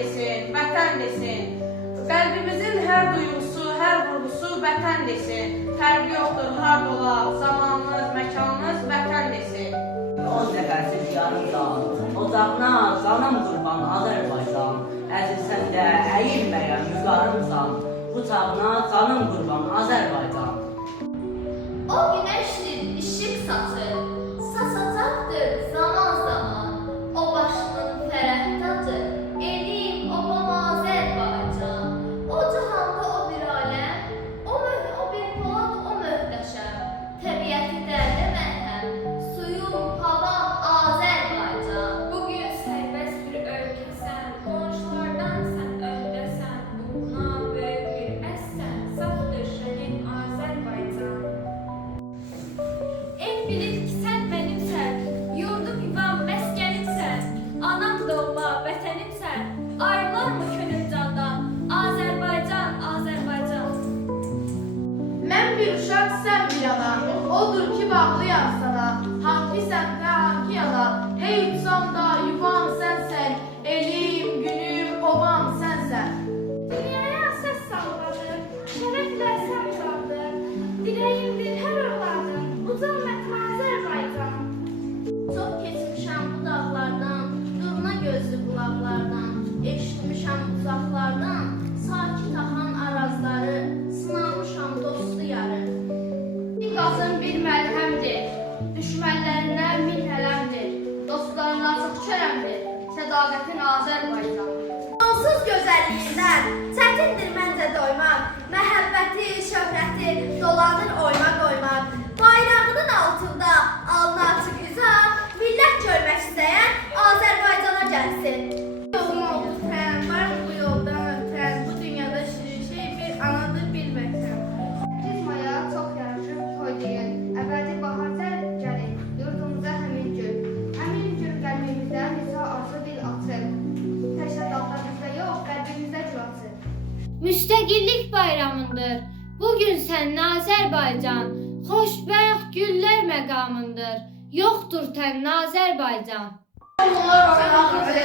desin, vətən desin. Qəlbimizin hər duyğusu, hər vurgusu vətən desin. Fərqi yoxdur, harda olaq, zamanımız, məkanımız vətən desin. O zəfərsiz yarımdan, ocağına canım qurban Azərbaycan. Əzilsən də əyilməyən müqarımsan, bucağına canım qurban Azərbaycan. O güneştir, ışık saçır, saçacaqdır zaman zaman. O başının fərəhdadır, eləyim obam Azərbaycan. O cihanda o bir aləm, o bir polad, o möhtəşəm. Təbiəti dərdə məlhəm, suyum, havam Azərbaycan. Bugün sərbəst bir ölkəsən, qonşulardan sən öndəsən. Uğruna böyük bir əssən, safdır şənin Azərbaycan. El bilir ki sən mənimsən, yurdum yuvam məskənimsən. Anam doğma vətənimsən, ayrılar mı könül candan? Azərbaycan, Azərbaycan. Mən bir uşaq, sən bir ana, odur ki bağlıyam sana. Hangi səmtə, hangi yana, hey utsam da yuvam sənsən, elim, günüm, obam sənsən. Dünyaya səs salladır, şərəflə sən çaldır. Diləyimdir hər övladın, uzun vətən Azərbaycan. Çox keçmişəm bu dağlardan, durna gözlü qulaqlardan. Eşitmişəm uzaqlardan, sakit axan arazları. Sınamışam dostu yarı. Bir qazın bir məlhəmdir, düşmənlərinə min hələmdir. Dostlarına açıq çörəmdir, sədaqətin Azərbaycan. Sonsuz gözəlliyindən çətindir məncə doymaq. Məhəbbəti, şöhrəti dolanır oyma qoymaq. Bayrağının altında alnı açıq üzər, millət görmək istəyən Azərbaycana gəlsin. Doğma olurtən, var bu yoldan ötən, bu dünyada şirin şey bir anadır, bir vətən. 8 Maya çox yaraşır toy deyil, əbədi bahar gəlir, yurdumuza həmin gün qəlbimizdə nisa arzu dil açır. Təşəddüddə bizdə yox, qəlbimizdə gül açır. Müstəqillik bayramındır. Bugün sənin Azərbaycan, xoşbəxt güllər məqamındır. Yoxdur tənin Azərbaycan. Onlar oynağıdır,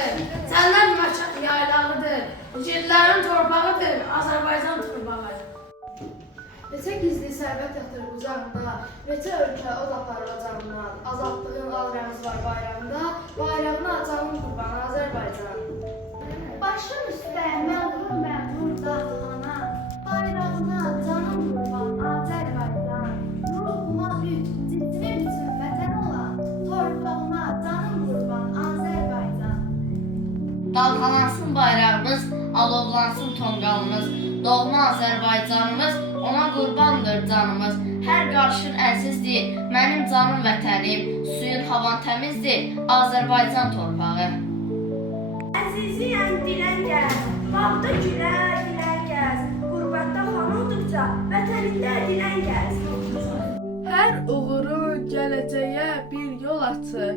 sənlər məçək yaylağıdır, şirlərin torpağıdır, Azərbaycan torpağı. Neçə gizli sərvət yatır qucağında, neçə ölkə od aparır ocağından. Azadlığın al rəmz var bayrağında, bayrağına canım qurban Azərbaycan. Başım üstə məğrur dağlana, bayrağına canım qurban Azərbaycan. Ruhuma üt, cismim üçün vətən olan, torpağıma canım qurban Azərbaycan. Dalğalansın bayrağımız, alovlansın tonqalımız. Doğma Azərbaycanımız, ona qurbandır canımız. Hər qarşın əzizdir, mənim canım vətənim. Suyun havan təmizdir, Azərbaycan torpağı. Əziziyəm dilən gəz, bağda gülə dilən gəz. Qurbətdə xan olduqca vətənində dilən gəz. Hər uğurun gələcəyə bir yol açır.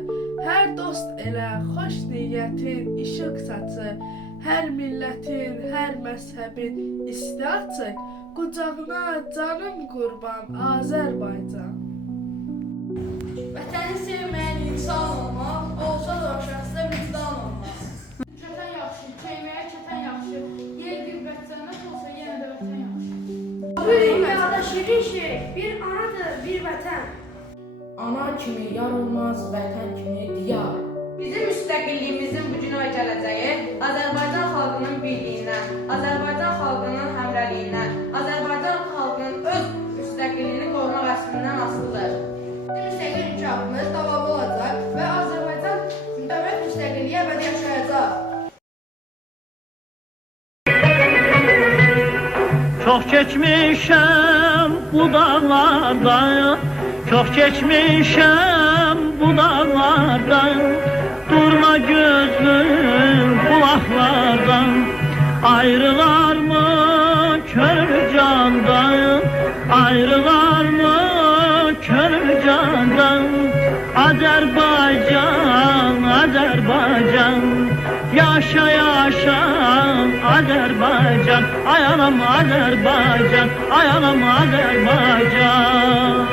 Hər dost elə xoş niyyətin işıq saçır. Hər millətin, hər məzhəbin isti açır. Qucağına canım qurban Azərbaycan. Vətəni sevməyən insan olmaq, olsa da o şəxsdə vicdan olmaz. Kətən yaxşı, keyməyə kətən yaxşı, yer qüvvət cənnət olsa yenə də vətən yaxşı. Bu dünyada şirin şey bir anadır, bir vətən. Ana kimi yar olmaz, vətən kimi diyar. Bizim müstəqilliyimizin bu günə gələcəyi Azərbaycan xalqının birliyindən, Azərbaycan xalqının həmrəliyindən, Azərbaycan xalqının öz müstəqilliyini qorumaq əslindən asılıdır. Bizim müstəqil inkişafımız davamlı olacaq və Azərbaycan dövlət müstəqilliyi əbədi yaşayacaq. Çox keçmişəm bu dağlardan, çox keçmişəm bu dağlardan. Durma gözlüm kulaklardan, ayrılar mı könül candan, ayrılar mı könül candan. Azerbaycan, Azerbaycan, yaşa yaşa Azerbaycan. Ay anam Azerbaycan, ay anam Azerbaycan.